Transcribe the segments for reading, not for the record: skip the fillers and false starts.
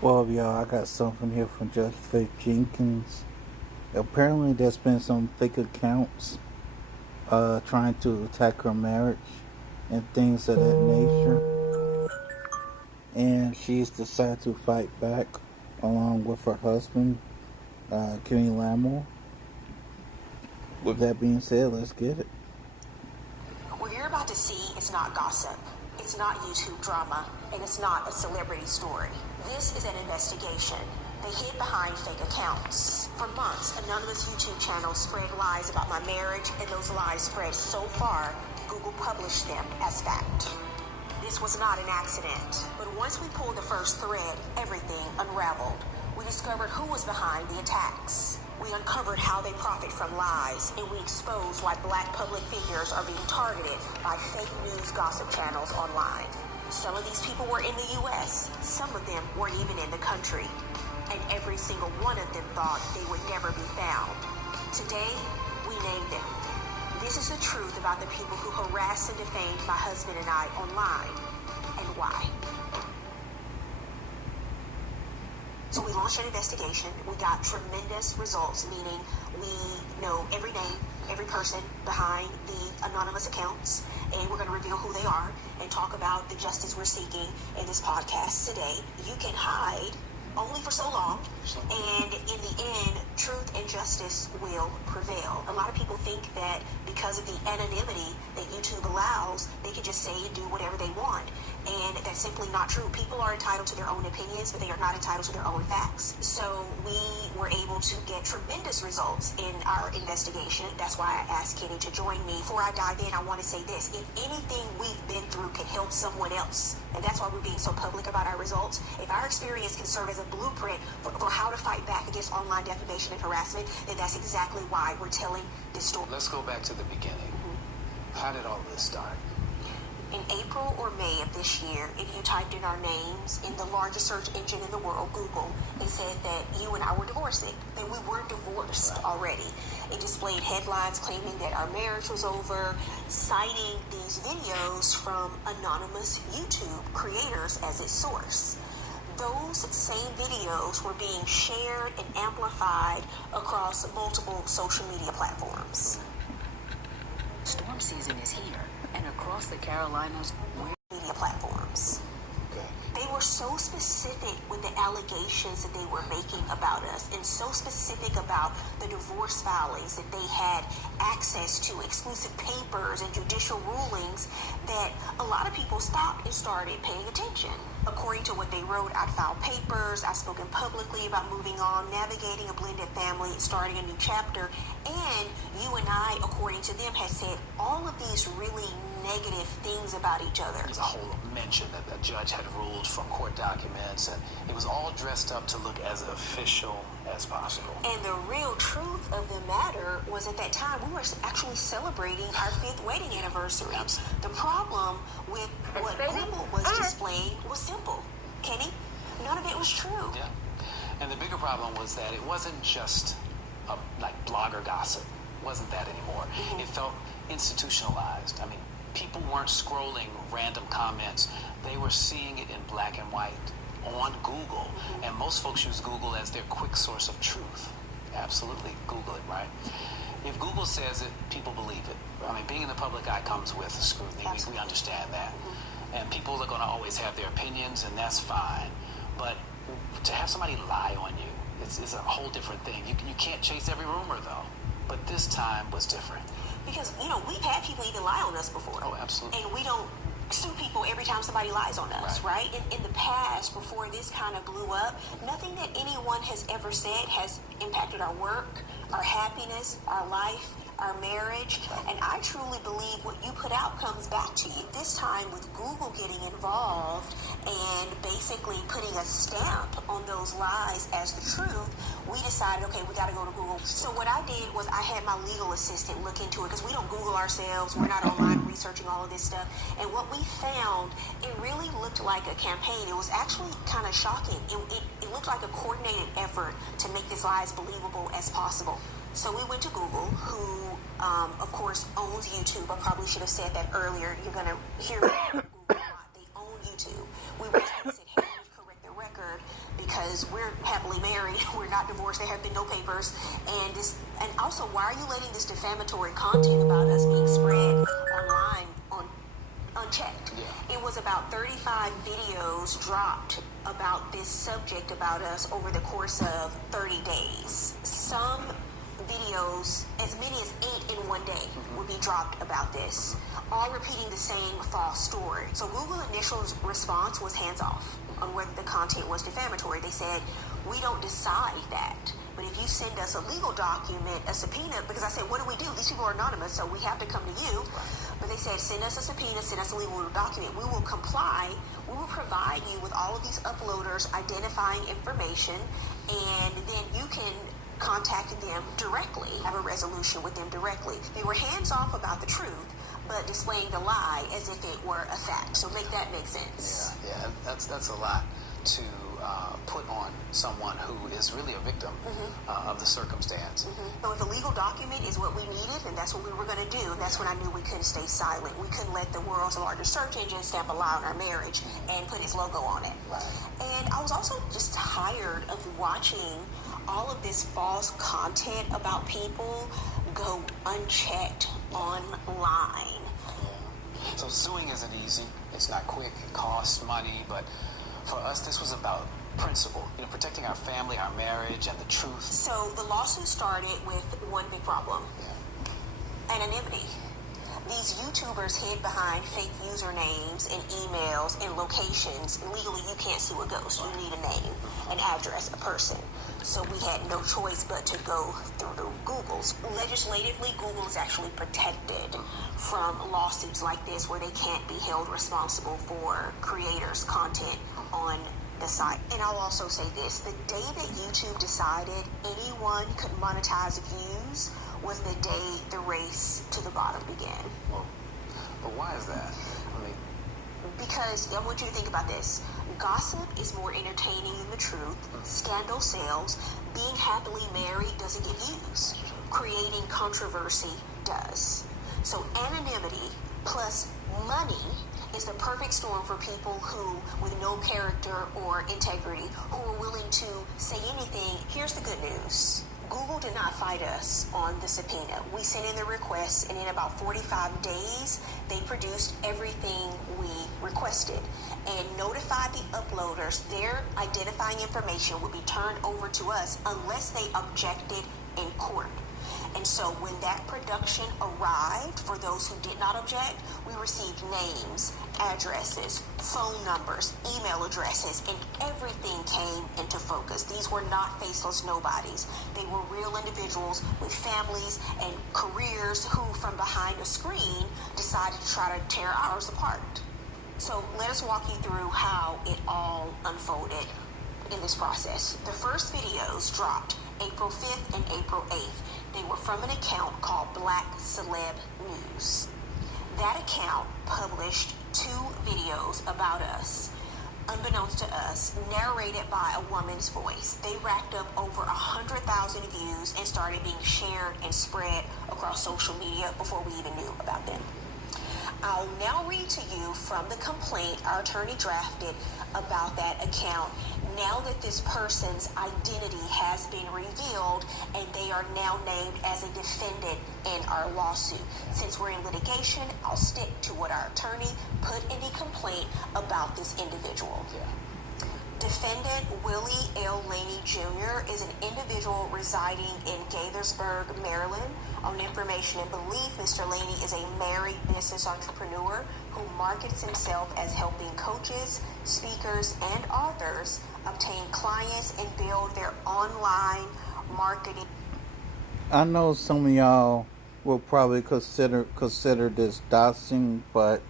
Well, y'all, I got something here from Judge Faith Jenkins. Apparently, there's been some fake accounts trying to attack her marriage and things of that nature. And she's decided to fight back along with her husband, Kenny Lamore. With that being said, let's get it. What you're about to see is not gossip. It's not YouTube drama, and it's not a celebrity story. This is an investigation. They hid behind fake accounts. For months, anonymous YouTube channels spread lies about my marriage, and those lies spread so far, Google published them as fact. This was not an accident, but once we pulled the first thread, everything unraveled. We discovered who was behind the attacks. We uncovered how they profit from lies, and we exposed why Black public figures are being targeted by fake news gossip channels online. Some of these people were in the U.S., some of them weren't even in the country, and every single one of them thought they would never be found. Today, we named them. This is the truth about the people who harassed and defamed my husband and I online, and why. So we launched an investigation. We got tremendous results, meaning we know every name, every person behind the anonymous accounts, and we're going to reveal who they are and talk about the justice we're seeking in this podcast today. You can hide only for so long, and in the end, truth and justice will prevail. A lot of people think that because of the anonymity that YouTube allows, they can just say and do whatever they want, and that's simply not true. People are entitled to their own opinions, but they are not entitled to their own facts. So we were able to get tremendous results in our investigation. That's why I asked Kenny to join me. Before I dive in, I want to say this. If anything we've been through can help someone else, and that's why we're being so public about our results, if our experience can serve as a blueprint for how to fight back against online defamation and harassment, then that's exactly why we're telling this story. Let's go back to the beginning. How did all this start? In April or May of this year, if you typed in our names in the largest search engine in the world, Google, it said that you and I were divorcing, that we were divorced already. It displayed headlines claiming that our marriage was over, citing these videos from anonymous YouTube creators as its source. Those same videos were being shared and amplified across multiple social media platforms. Storm season is here, and across the Carolinas, Media platforms. They were so specific with the allegations that they were making about us, and so specific about the divorce filings that they had access to, exclusive papers and judicial rulings, that a lot of people stopped and started paying attention. According to what they wrote, I'd filed papers, I've spoken publicly about moving on, navigating a blended family, starting a new chapter, and you and I, according to them, had said all of these really negative things about each other. There's a whole mention that the judge had ruled from court documents, and it was all dressed up to look as official as possible. And the real truth of the matter was, at that time, we were actually celebrating our 5th wedding anniversary. Absolutely. The problem with what Google was displaying was simple. Kenny, none of it was true. Yeah. And the bigger problem was that it wasn't just like blogger gossip. It wasn't that anymore. It felt institutionalized. I mean, people weren't scrolling random comments. They were seeing it in black and white on Google. And most folks use Google as their quick source of truth. Absolutely. Google it, right? If Google says it, people believe it. I mean, being in the public eye comes with scrutiny. We understand that. And people are going to always have their opinions, and that's fine. But to have somebody lie on you, it's a whole different thing. You can't chase every rumor, though. But this time was different. Because, you know, we've had people even lie on us before. Oh, absolutely. And we don't sue people every time somebody lies on us, right? In the past, before this kind of blew up, nothing that anyone has ever said has impacted our work, our happiness, our life, our marriage, and I truly believe what you put out comes back to you. This time with Google getting involved and basically putting a stamp on those lies as the truth, we decided, okay, we got to go to Google. So what I did was I had my legal assistant look into it, because we don't Google ourselves. We're not online researching all of this stuff. And what we found, it really looked like a campaign. It was actually kind of shocking. It looked like a coordinated effort to make this lie as believable as possible. So we went to Google, who, of course, owns YouTube. I probably should have said that earlier. You're going to hear me. Google a lot. They own YouTube. We went and said, hey, let's correct the record, because because we're happily married, we're not divorced, there have been no papers, and also, why are you letting this defamatory content about us being spread online unchecked? Yeah. It was about 35 videos dropped about this subject about us over the course of 30 days. Some videos, as many as 8 in one day, would be dropped about this, all repeating the same false story. So Google initial response was hands off on whether the content was defamatory. They said, we don't decide that. But if you send us a legal document, a subpoena, because I said, what do we do? These people are anonymous, so we have to come to you. But they said, send us a subpoena, send us a legal document. We will comply. We will provide you with all of these uploaders identifying information, and then you can contact them directly, have a resolution with them directly. They were hands off about the truth, but displaying the lie as if it were a fact. So make that make sense. Yeah, that's a lot to put on someone who is really a victim of the circumstance. So if a legal document is what we needed, and that's what we were going to do, that's when I knew we couldn't stay silent. We couldn't let the world's largest search engine stamp a lie on our marriage and put his logo on it. And I was also just tired of watching all of this false content about people go unchecked online. So suing isn't easy. It's not quick. It costs money. But for us, this was about principle. Protecting our family, our marriage, and the truth. So the lawsuit started with one big problem. Anonymity. These YouTubers hid behind fake usernames and emails and locations. Legally, you can't sue a ghost. You need a name, an address, a person. So we had no choice but to go through Google's. Legislatively, Google is actually protected from lawsuits like this where they can't be held responsible for creators' content on the site. And I'll also say this, the day that YouTube decided anyone could monetize views was the day the race to the bottom began. But why is that? Because I want you to think about this. Gossip is more entertaining than the truth. Scandal sells. Being happily married doesn't get views. Creating controversy does. So anonymity plus money is the perfect storm for people who, with no character or integrity, who are willing to say anything. Here's the good news. Google did not fight us on the subpoena. We sent in the requests, and in about 45 days, they produced everything we requested and notified the uploaders their identifying information would be turned over to us unless they objected in court. And so when that production arrived, for those who did not object, we received names, addresses, phone numbers, email addresses, and everything came into focus. These were not faceless nobodies. They were real individuals with families and careers who, from behind a screen, decided to try to tear ours apart. So let us walk you through how it all unfolded in this process. The first videos dropped April 5th and April 8th. They were from an account called Black Celeb News. That account published 2 videos about us, unbeknownst to us, narrated by a woman's voice. They racked up over 100,000 views and started being shared and spread across social media before we even knew about them. I'll now read to you from the complaint our attorney drafted about that account. Now that this person's identity has been revealed and they are now named as a defendant in our lawsuit. Since we're in litigation, I'll stick to what our attorney put in the complaint about this individual. Defendant Willie L. Laney Jr. is an individual residing in Gaithersburg, Maryland. On information and belief, Mr. Laney is a married business entrepreneur who markets himself as helping coaches, speakers, and authors obtain clients and build their online marketing. I know some of y'all will probably consider this doxing, but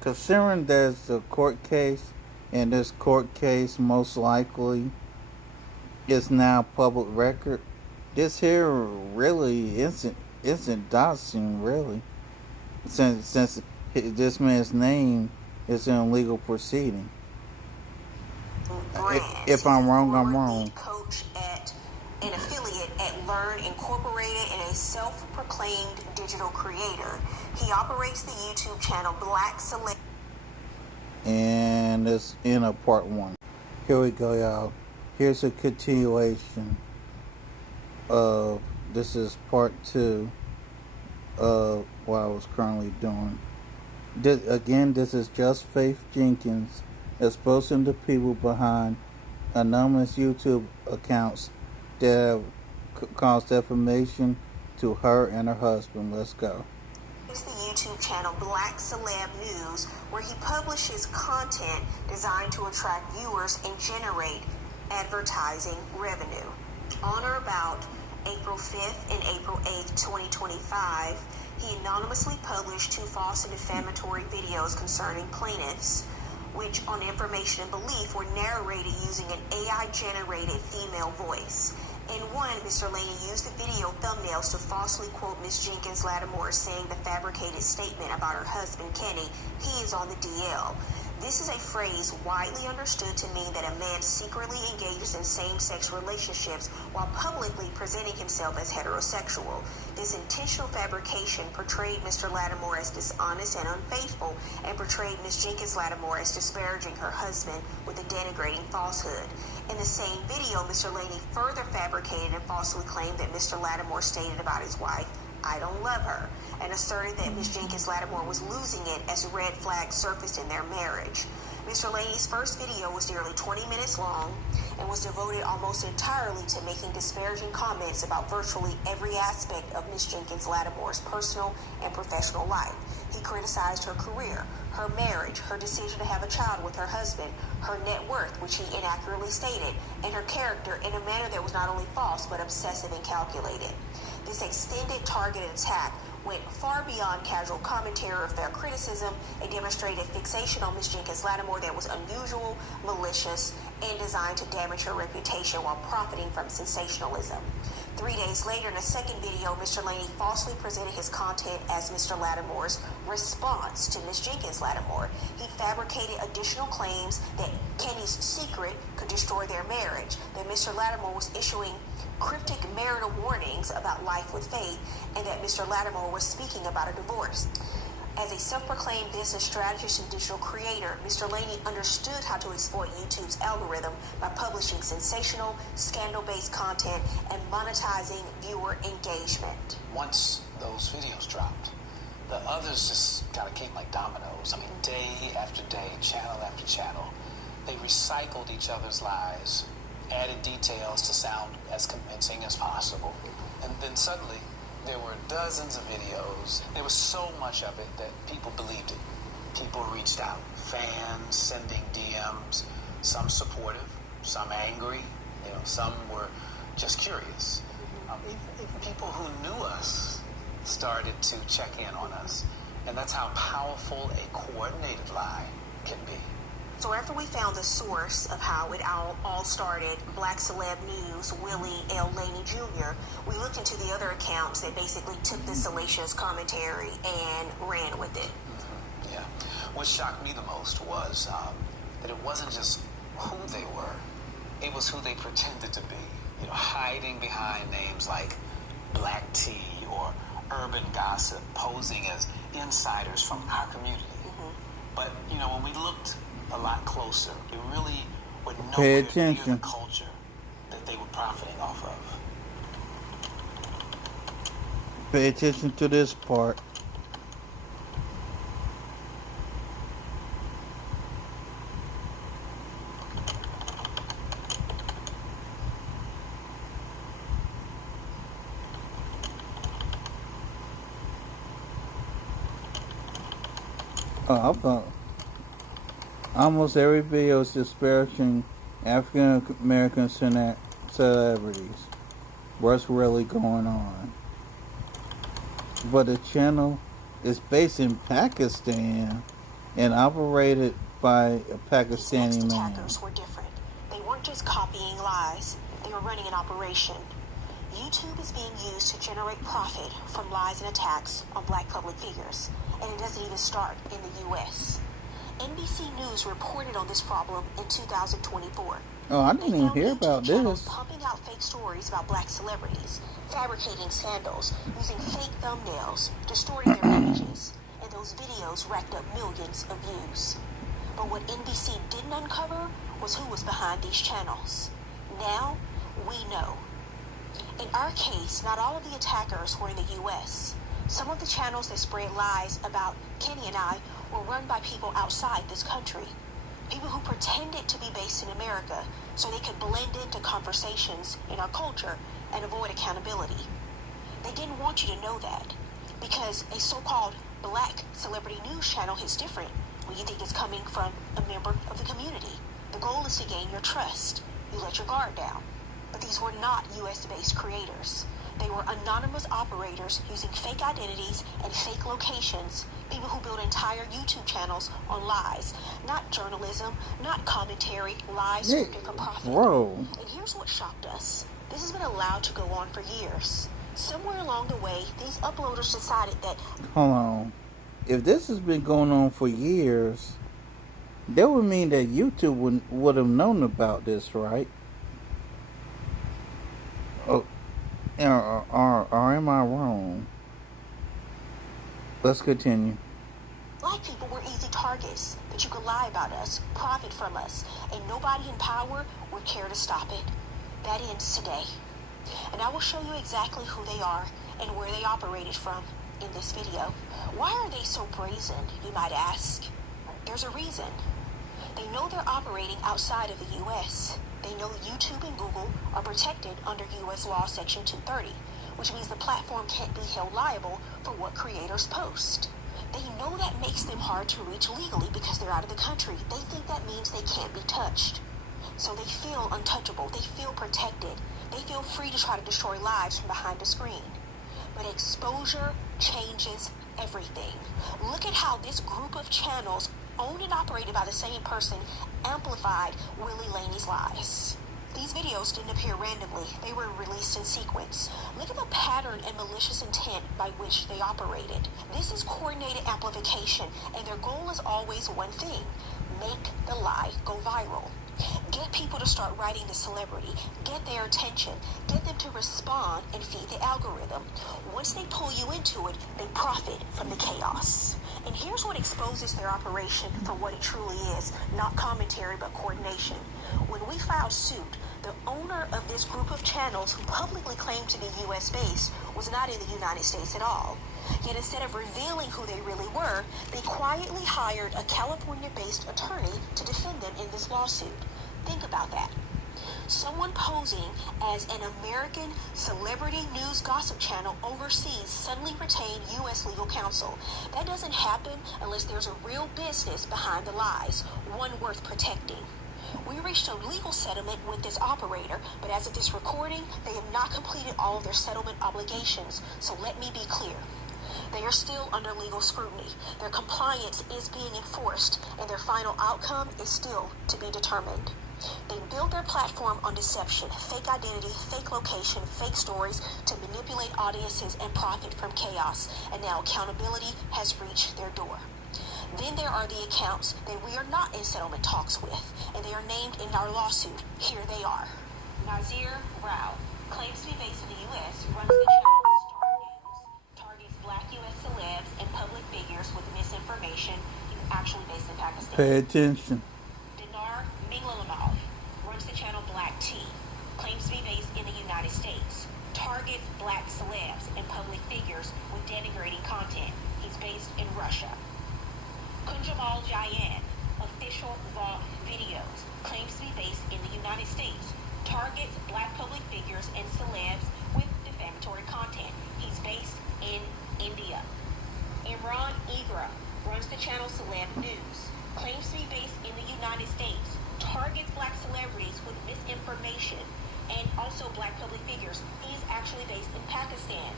considering there's a court case, and this court case most likely is now public record, this here really isn't doxing, really, since this man's name is in legal proceeding. If I'm wrong, I'm wrong. Coach at an affiliate at Learn Incorporated and a self-proclaimed digital creator. He operates the YouTube channel Black Celeb. And it's in a part 1. Here we go, y'all. Here's a continuation of this is part 2 of what I was currently doing. This is Just Faith Jenkins exposing the people behind anonymous YouTube accounts that have caused defamation to her and her husband. Let's go. It's the YouTube channel Black Celeb News, where he publishes content designed to attract viewers and generate advertising revenue. On or about April 5th and April 8th, 2025, he anonymously published 2 false and defamatory videos concerning plaintiffs, which on information and belief were narrated using an AI-generated female voice. In one, Mr. Laney used the video thumbnails to falsely quote Ms. Jenkins Lattimore, saying the fabricated statement about her husband, Kenny, he is on the DL. This is a phrase widely understood to mean that a man secretly engages in same-sex relationships while publicly presenting himself as heterosexual. This intentional fabrication portrayed Mr. Lattimore as dishonest and unfaithful, and portrayed Ms. Jenkins Lattimore as disparaging her husband with a denigrating falsehood. In the same video, Mr. Laney further fabricated and falsely claimed that Mr. Lattimore stated about his wife, "I don't love her," and asserted that Ms. Jenkins Lattimore was losing it as red flags surfaced in their marriage. Mr. Laney's first video was nearly 20 minutes long and was devoted almost entirely to making disparaging comments about virtually every aspect of Ms. Jenkins Lattimore's personal and professional life. He criticized her career, her marriage, her decision to have a child with her husband, her net worth, which he inaccurately stated, and her character in a manner that was not only false but obsessive and calculated. This extended targeted attack went far beyond casual commentary or fair criticism. It demonstrated fixation on Ms. Jenkins Lattimore that was unusual, malicious, and designed to damage her reputation while profiting from sensationalism. 3 days later, in a second video, Mr. Laney falsely presented his content as Mr. Lattimore's response to Ms. Jenkins Lattimore. He fabricated additional claims that Kenny's secret could destroy their marriage, that Mr. Lattimore was issuing cryptic marital warnings about life with faith, and that Mr. Lattimore was speaking about a divorce. As a self-proclaimed business strategist and digital creator, Mr. Laney understood how to exploit YouTube's algorithm by publishing sensational, scandal-based content and monetizing viewer engagement. Once those videos dropped, the others just kind of came like dominoes. I mean, day after day, channel after channel, they recycled each other's lies, added details to sound as convincing as possible. And then suddenly, there were dozens of videos. There was so much of it that people believed it. People reached out, fans sending DMs, some supportive, some angry, some were just curious. Even people who knew us started to check in on us. And that's how powerful a coordinated lie can be. So after we found the source of how it all started, Black Celeb News, Willie L. Laney Jr., we looked into the other accounts that basically took this salacious commentary and ran with it. Yeah. What shocked me the most was that it wasn't just who they were, it was who they pretended to be. Hiding behind names like Black Tea or Urban Gossip, posing as insiders from our community. But, when we looked a lot closer, we really would know Pay the attention. culture that they were profiting off of. Pay attention to this part. I thought almost every video is disparaging African American celebrities. What's really going on? But the channel is based in Pakistan and operated by a These Pakistani next man. attackers were different. They weren't just copying lies, they were running an operation. YouTube is being used to generate profit from lies and attacks on black public figures, and it doesn't even start in the U.S. NBC News reported on this problem in 2024. Oh, I They didn't even found hear YouTube about channels this. pumping out fake stories about black celebrities, fabricating scandals, using fake thumbnails, distorting their images, and those videos racked up millions of views. But what NBC didn't uncover was who was behind these channels. Now, we know. In our case, not all of the attackers were in the U.S. Some of the channels that spread lies about Kenny and I were run by people outside this country. People who pretended to be based in America so they could blend into conversations in our culture and avoid accountability. They didn't want you to know that because a so-called black celebrity news channel is different when you think it's coming from a member of the community. The goal is to gain your trust. You let your guard down. But these were not US-based creators. They were anonymous operators using fake identities and fake locations, people who build entire YouTube channels on lies. Not journalism, not commentary, lies Hey, scripted for profit. bro. And here's what shocked us. This has been allowed to go on for years. Somewhere along the way, these uploaders decided that Hold on. If this has been going on for years, that would mean that YouTube would have known about this, right? Oh, or am I wrong? Let's continue. black people were easy targets, that you could lie about us, profit from us, and nobody in power would care to stop it. That ends today. And I will show you exactly who they are and where they operated from in this video. Why are they so brazen, you might ask? There's a reason. They know they're operating outside of the U.S. They know YouTube and Google are protected under U.S. Law Section 230, which means the platform can't be held liable for what creators post. They know that makes them hard to reach legally because they're out of the country. They think that means they can't be touched. So they feel untouchable. They feel protected. They feel free to try to destroy lives from behind the screen. But exposure changes everything. Look at how this group of channels, owned and operated by the same person, amplified Willie Laney's lies. These videos didn't appear randomly. They were released in sequence. Look at the pattern and malicious intent by which they operated. This is coordinated amplification, and their goal is always one thing: make the lie go viral. Get people to start writing the celebrity, get their attention, get them to respond and feed the algorithm. Once they pull you into it, they profit from the chaos. And here's what exposes their operation for what it truly is, not commentary but coordination. When we filed suit, the owner of this group of channels, who publicly claimed to be US based, was not in the United States at all. Yet instead of revealing who they really were, they quietly hired a California-based attorney to defend them in this lawsuit. Think about that. Someone posing as an American celebrity news gossip channel overseas suddenly retained U.S. legal counsel. That doesn't happen unless there's a real business behind the lies, one worth protecting. We reached a legal settlement with this operator, but as of this recording, they have not completed all of their settlement obligations, so let me be clear. They are still under legal scrutiny. Their compliance is being enforced, and their final outcome is still to be determined. They build their platform on deception, fake identity, fake location, fake stories to manipulate audiences and profit from chaos, and now accountability has reached their door. Then there are the accounts that we are not in settlement talks with, and they are named in our lawsuit. Here they are. Nazir Rao claims to be based in the U.S., runs the channel Star News, targets black U.S. celebs and public figures with misinformation. He's actually based in Pakistan. Pay attention. Dinar Minglalamov runs the channel Black Tea, claims to be based in the United States, targets black celebs and public figures with denigrating content. He's based in Russia. Kunjamal Jayan, official Vault Videos, claims to be based in the United States, targets black public figures and celebs with defamatory content. He's based in India. Imran Igra runs the channel Celeb News, claims to be based in the United States, targets black celebrities with misinformation and also black public figures. He's actually based in Pakistan.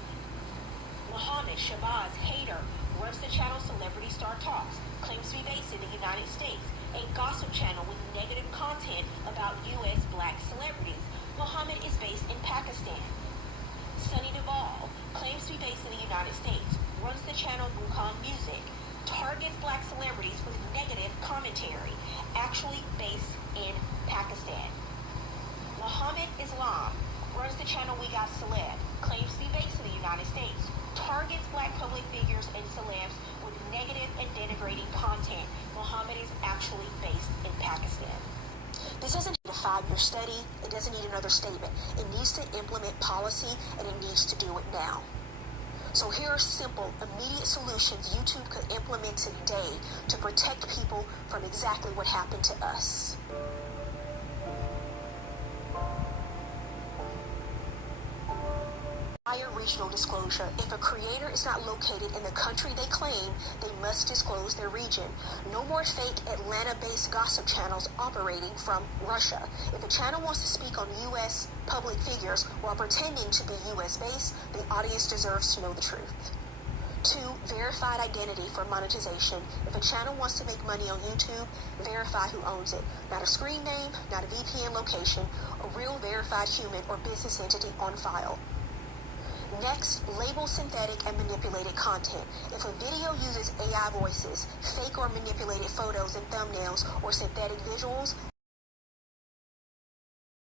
Mohammed Shabazz Haider runs the channel Celebrity Star Talks, claims to be based in the United States, a gossip channel with negative content about U.S. black celebrities. Mohammed is based in Pakistan. Sunny Duvall claims to be based in the United States, runs the channel Bukhan Music, targets black celebrities with negative commentary, actually based in Pakistan. Mohammed Islam runs the channel We Got Celeb, claims to be based in the United States, targets black public figures and celebs with negative and denigrating content. Mohammed is actually based in Pakistan. This doesn't defy your study. It doesn't need another statement. It needs to implement policy, and it needs to do it now. So here are simple, immediate solutions YouTube could implement today to protect people from exactly what happened to us. Higher regional disclosure. If a creator is not located in the country they claim, they must disclose their region. No more fake Atlanta-based gossip channels operating from Russia. If a channel wants to speak on U.S. public figures while pretending to be U.S.-based, the audience deserves to know the truth. 2. Verified identity for monetization. If a channel wants to make money on YouTube, verify who owns it. Not a screen name, not a VPN location, a real verified human or business entity on file. Next, label synthetic and manipulated content. If a video uses AI voices, fake or manipulated photos and thumbnails, or synthetic visuals,